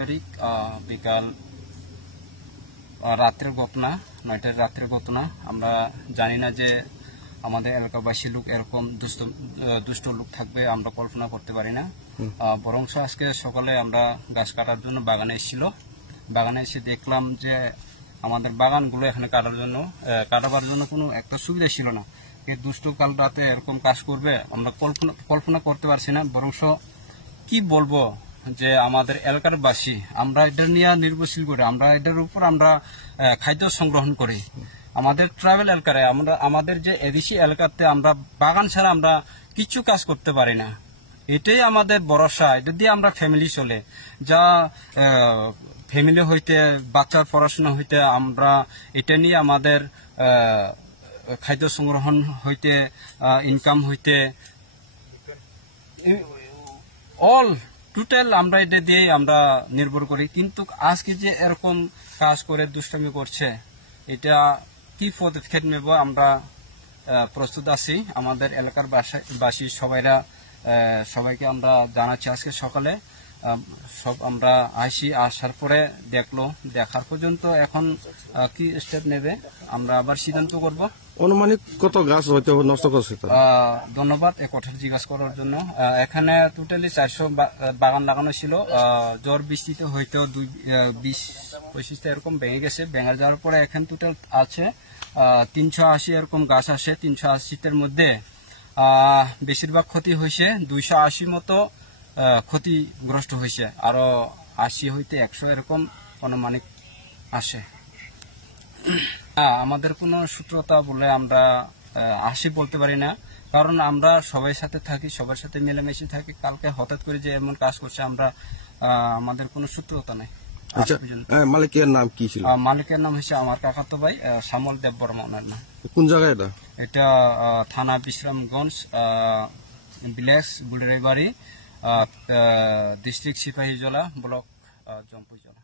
তারিখ বিকাল রাত্রের ঘটনা, 9টার রাত্রের ঘটনা। আমরা জানি না যে আমাদের এলাকাবাসী লোক এরকম দুষ্ট লোক থাকবে, আমরা কল্পনা করতে পারি না। বরং আজকে সকালে আমরা গাছ কাটার জন্য বাগানে এসেছিল। বাগানে এসে দেখলাম যে আমাদের বাগানগুলো এখানে কাটাবার জন্য কোনো একটা সুবিধা ছিল না। এই দুষ্ট কাল রাতে এরকম কাজ করবে আমরা কল্পনা করতে পারছি না। বরং কি বলবো যে আমাদের এলাকার বাসী আমরা এটা নিয়ে নির্ভরশীল করি, আমরা এটার উপর আমরা খাদ্য সংগ্রহণ করি। আমাদের ট্রাইবেল এলাকায় আমাদের যে এদেশি এলাকাতে আমরা বাগান ছাড়া আমরা কিছু কাজ করতে পারি না। এটাই আমাদের ভরসা, এটা দিয়ে আমরা ফ্যামিলি চলে। যা ফ্যামিলি হইতে বাচ্চার পড়াশোনা হইতে আমরা এটা নিয়ে আমাদের খাদ্য সংগ্রহণ হইতে ইনকাম হইতে অল টোটাল আমরা এটা দিয়ে আমরা নির্ভর করি। কিন্তু আজকে যে এরকম কাজ করে দুষ্টামি করছে, এটা কি পদক্ষেপ নেব আমরা প্রস্তুত আছি। আমাদের এলাকার বাসী সবাইকে আমরা জানাচ্ছি আজকে সকালে সব আমরা আসার পরে দেখার পর্যন্ত এখন কি স্টেপ নেবে আমরা আবার সিদ্ধান্ত করব। অনুমানিক কত গাছ হয়তো নষ্ট করছে? ধন্যবাদ এই কথা জিজ্ঞাসা করার জন্য। এখানে টোটালি 400 বাগান লাগানো ছিল। জ্বর বৃষ্টিতে হয়তো 20-25 এরকম ভেঙে গেছে। ভেঙে যাওয়ার পরে এখানে টোটাল আছে 380 এরকম গাছ আসে। 380-এর মধ্যে বেশিরভাগ ক্ষতি হয়েছে, 280 মতো ক্ষতিগ্রস্ত হয়েছে, আরো 80 হইতে 100 এরকম অনুমানিক আসে। আমাদের কোনো সূত্রতা বলে আমরা বলতে পারি না, কারণ আমরা সবাই সাথে থাকি, সবার সাথে মিলেমিশে থাকি। কালকে হঠাৎ করে যে এমন কাজ করছে আমাদের কোনো সূত্রতা নেই। মালিকের নাম কি ছিল? মালিকের নাম হচ্ছে আমার কাকাতো ভাই শ্যামল দেব বর্মা। ওনার নাম। কোন জায়গায় এটা থানা Bishramganj, village Buriraibari, district Sepahijala, block Jampuijala.